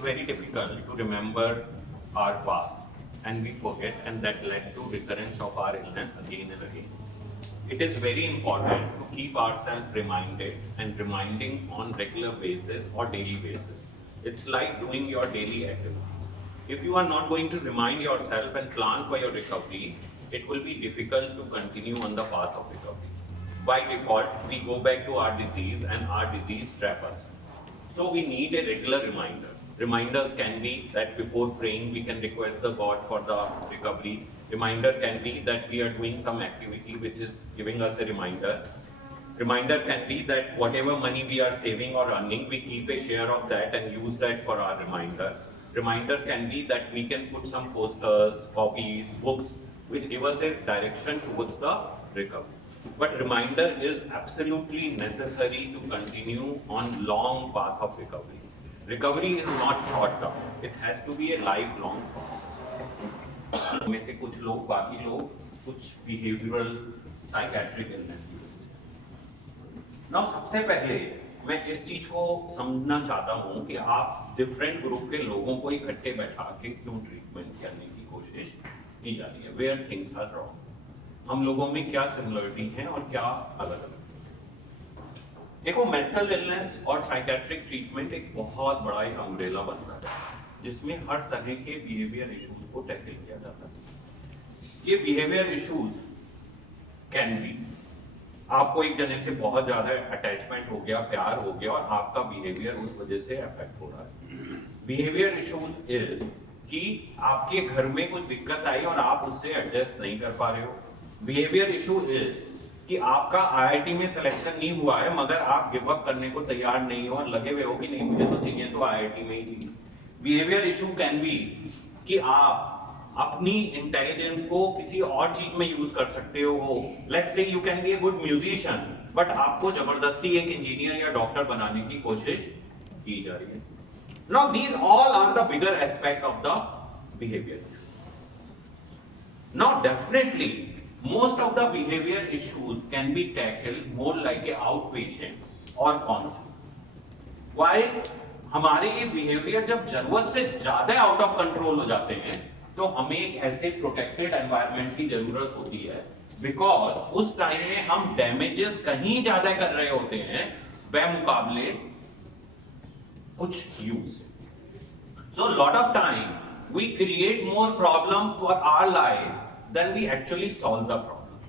very difficult to remember our past and we forget, and that led to recurrence of our illness again and again. It is very important to keep ourselves reminded and reminding on regular basis or daily basis. It's like doing your daily activity. If you are not going to remind yourself and plan for your recovery, it will be difficult to continue on the path of recovery. By default, we go back to our disease and our disease trap us. So we need a regular reminder. Reminders can be that before praying, we can request the God for the recovery. Reminder can be that we are doing some activity which is giving us a reminder. Reminder can be that whatever money we are saving or earning, we keep a share of that and use that for our reminder. Reminder can be that we can put some posters, copies, books, which give us a direction towards the recovery. But reminder is absolutely necessary to continue on long path of recovery. Recovery is not short term. It has to be a lifelong process. में से कुछ लोग, बाकी लोग कुछ behavioral psychiatric illness की वजह से। Now सबसे पहले मैं इस चीज को समझना चाहता हूँ कि आप डिफरेंट ग्रुप के लोगों को इकट्ठे बैठा के क्यों ट्रीटमेंट करने की कोशिश की जा रही है, वेयर थिंग्स आर रॉन्ग, हम लोगों में क्या सिमिलरिटी है और क्या अलग अलग। देखो, मेंटल इलनेस और साइकेट्रिक ट्रीटमेंट एक बहुत बड़ा एक अम्ब्रेला बनता है जिसमें हर तरह के बिहेवियर इश्यूज को टैकल किया जाता है। ये बिहेवियर इश्यूज कैन बी आपको एक जने से बहुत ज्यादा अटैचमेंट हो गया, प्यार हो गया और आपका बिहेवियर उस वजह से अफेक्ट हो रहा है। बिहेवियर इश्यूज इज कि आपके घर में कुछ दिक्कत आई और आप उससे एडजस्ट नहीं कर पा रहे हो। बिहेवियर इशू इज कि आपका आईआईटी में सिलेक्शन नहीं हुआ है मगर आप गिव अप करने को तैयार नहीं हो और लगे हुए हो कि नहीं मुझे तो चाहिए तो आईआईटी में ही चाहिए। बिहेवियर इशू कैन बी कि आप अपनी इंटेलिजेंस को किसी और चीज में यूज कर सकते हो। Let's say you can be a good musician but आपको जबरदस्ती एक इंजीनियर या डॉक्टर बनाने की कोशिश की जा रही है। Now these all are the bigger aspect of the behaviour issue. Now definitely most of the behavior issues can be tackled more like a outpatient or consult। while हमारे ये behavior जब जरूरत से ज्यादा आउट ऑफ कंट्रोल हो जाते हैं तो हमें एक ऐसे प्रोटेक्टेड एनवायरनमेंट की जरूरत होती है, बिकॉज उस टाइम में हम डैमेजेस कहीं ज्यादा कर रहे होते हैं बेमुकाबले कुछ use. So lot of time we create more problem for our life then we actually solve the problem।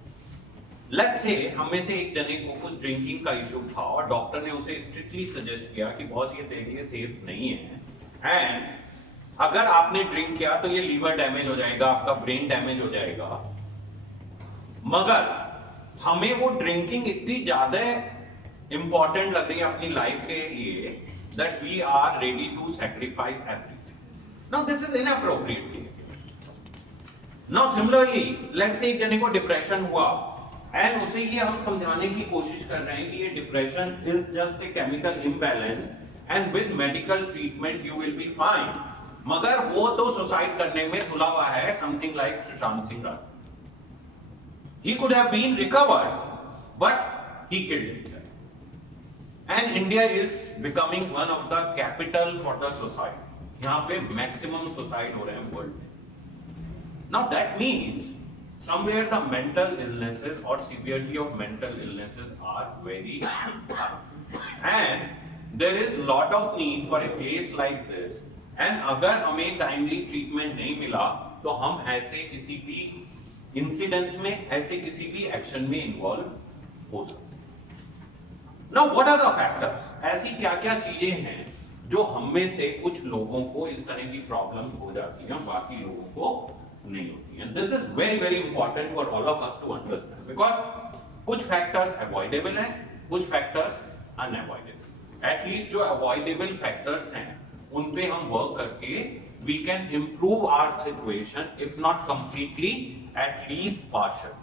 Let's say हमें से एक जने को कुछ ड्रिंकिंग का इशू था और डॉक्टर ने उसे स्ट्रिक्टली सजेस्ट किया कि बॉस ये तेरे लिए सेफ नहीं है एंड अगर आपने ड्रिंक किया तो ये लीवर डैमेज हो जाएगा, आपका ब्रेन डैमेज हो जाएगा। मगर हमें वो ड्रिंकिंग इतनी ज्यादा इंपॉर्टेंट लग रही है अपनी लाइफ के लिए that we are ready to sacrifice everything. Now this is inappropriate. Now similarly, let's say एक जने को डिप्रेशन हुआ एंड उसे ये हम समझाने की कोशिश कर रहे हैं कि ये depression is just a chemical imbalance and with medical treatment you will be fine. मगर वो तो सुसाइड करने में तुला हुआ है, something like Sushant Singh Rajput. He could have been recovered, but he killed himself। And India is becoming one of the capital for the suicide। यहाँ पे मैक्सिमम सुसाइड हो रहे हैं वर्ल्ड में। Now that means somewhere the mental illnesses or severity of mental illnesses are very high and there is lot of need for a place like this। and अगर हमें timely treatment नहीं मिला तो हम ऐसे किसी भी incidents में, ऐसे किसी भी action में involve हो सकते हैं। Now what are the factors? ऐसी क्या क्या चीजें हैं जो हम में से कुछ लोगों को इस तरह की प्रॉब्लम्स हो जाती हैं, बाकी लोगों को नहीं होती। and this is very very important for all of us to understand because कुछ factors avoidable हैं, कुछ factors unavoidable। at least जो avoidable factors हैं उन पे हम work करके we can improve our situation if not completely at least partial।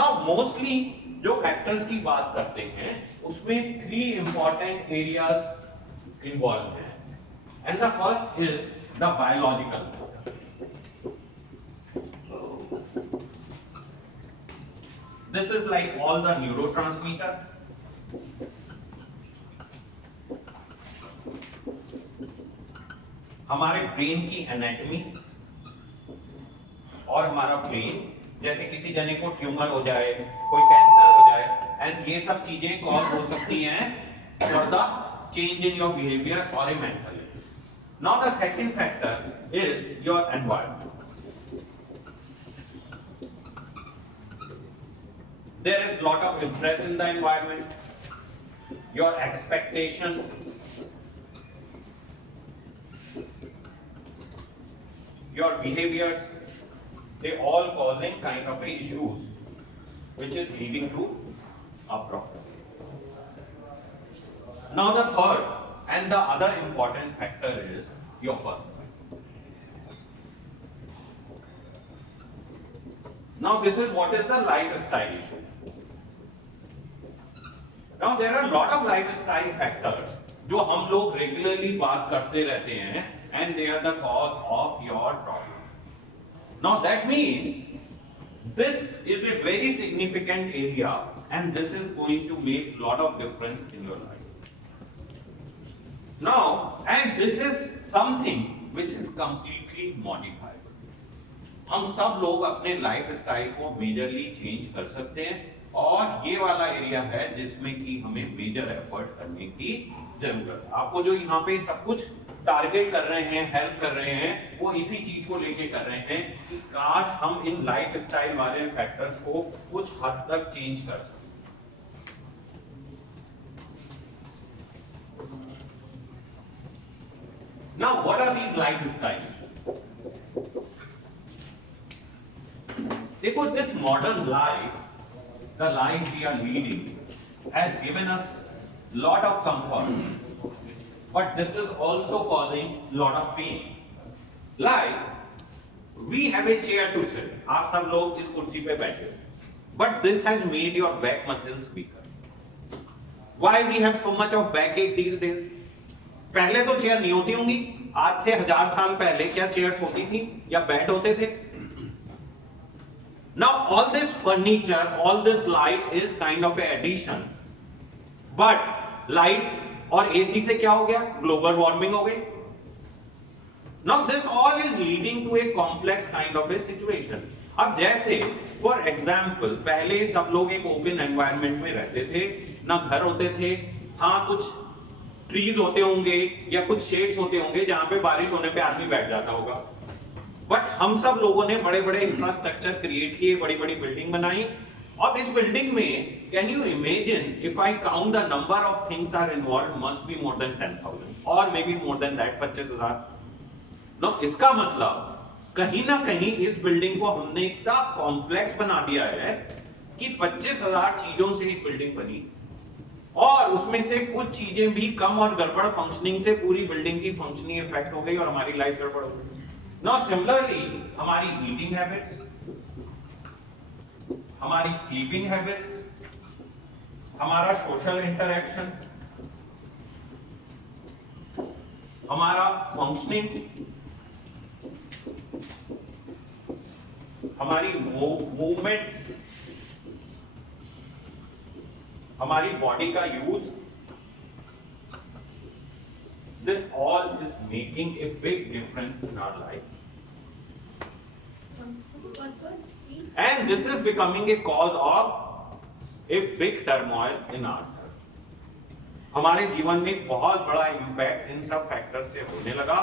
now mostly जो factors की बात करते हैं उसमें 3 important areas involved हैं and the first is the biological factor। This is like all the neurotransmitter। हमारे brain की anatomy और हमारा ब्रेन, जैसे किसी जने को ट्यूमर हो जाए, कोई कैंसर हो जाए, एंड ये सब चीजें कॉज हो सकती हैं for the change in your behaviour और a mental health. Now the second factor is your environment. There is lot of stress in the environment. Your expectation, your behaviors, they all causing kind of issues which is leading to a problem. Now the third and the other important factor is your personality. Now this is what is the lifestyle issue. Now there are a lot of lifestyle factors जो हम लोग regularly बात करते रहते हैं and they are the cause of your problem. Now that means this is a very significant area and this is going to make lot of difference in your life. Now and this is something which is completely modifiable. हम सब लोग अपने life style को majorly change कर सकते हैं और ये वाला एरिया है जिसमें कि हमें मेजर एफर्ट करने की जरूरत है. आपको जो यहाँ पे सब कुछ टारगेट कर रहे हैं, हेल्प कर रहे हैं, वो इसी चीज को लेके कर रहे हैं कि काश हम इन लाइफ स्टाइल वाले फैक्टर्स को कुछ हद तक चेंज कर सकें. Now what are these lifestyles? देखो, this modern life, the life we are leading, has given us lot of comfort, but this is also causing lot of pain. Like we have a chair to sit. आप सब लोग इस कुर्सी पे बैठे हो, but this has made your back muscles weaker. Why we have so much of backache these days? पहले तो चेयर नहीं होती होंगी. आज से 1000 साल पहले क्या चेयर्स होती थी या बेड होते थे? Now all this furniture, all this light is kind of a addition. But light और AC से क्या हो गया? Global warming हो गई. Now this all is leading to a complex kind of a situation. अब जैसे for example पहले सब लोग एक open environment में रहते थे, ना घर होते थे, हाँ कुछ ट्रीज होते होंगे या कुछ शेड्स होते होंगे जहां पे बारिश होने पे आदमी बैठ जाता होगा. बट हम सब लोगों ने बड़े बड़े इंफ्रास्ट्रक्चर क्रिएट किए, बड़ी बड़ी बिल्डिंग बनाई. अब इस बिल्डिंग में can you imagine if I count the number of things are involve must be more than 10,000 और may be more than that 25,000. No, इसका मतलब कहीं ना कहीं इस बिल्डिंग को हमने इतना कॉम्प्लेक्स बना दिया है कि 25,000 चीजों से एक बिल्डिंग बनी और उसमें से कुछ चीजें भी कम और गड़बड़ फंक्शनिंग से पूरी बिल्डिंग की फंक्शनिंग इफेक्ट हो गई और हमारी लाइफ गड़बड़ हो गई. नाउ सिमिलरली हमारी ईटिंग हैबिट्स, हमारी स्लीपिंग हैबिट्स, हमारा सोशल इंटरेक्शन, हमारा फंक्शनिंग, हमारी मूवमेंट, हमारी बॉडी का use, this all is making a big difference in our life. And this is becoming a cause of a big turmoil in ourselves. हमारे जीवन में बहुत बड़ा इम्पैक्ट इन सब फैक्टर से होने लगा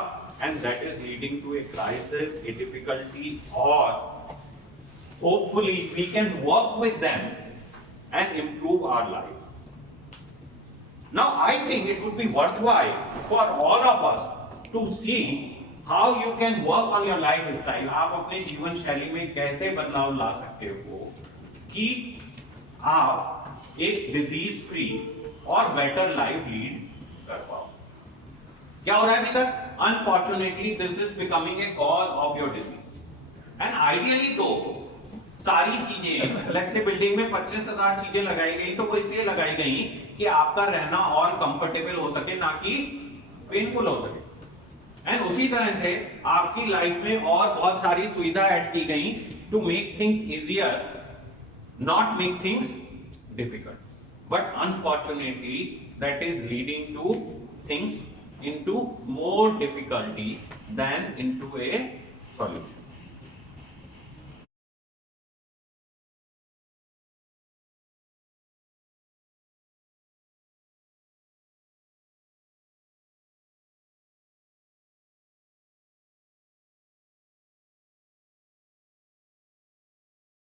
and that is leading to a crisis, a difficulty, or hopefully we can work with them and improve our life. Now I think it would be worthwhile for all of us to see how you can work on your lifestyle. आप अपने जीवन शैली में कैसे बदलाव ला सकते हो कि आप एक डिजीज फ्री और बेटर लाइफ लीड कर पाओ. क्या हो रहा है अभी तक? Unfortunately, this is becoming a cause of your disease. And ideally तो सारी चीजें, लेट्स से बिल्डिंग में 25,000 चीजें लगाई गई तो वो इसलिए लगाई गई कि आपका रहना और कंफर्टेबल हो सके, ना कि पेनफुल हो सके. एंड उसी तरह से आपकी लाइफ में और बहुत सारी सुविधा ऐड की गई to make things easier, not make things difficult. But unfortunately that is leading to things into more difficulty than into a solution.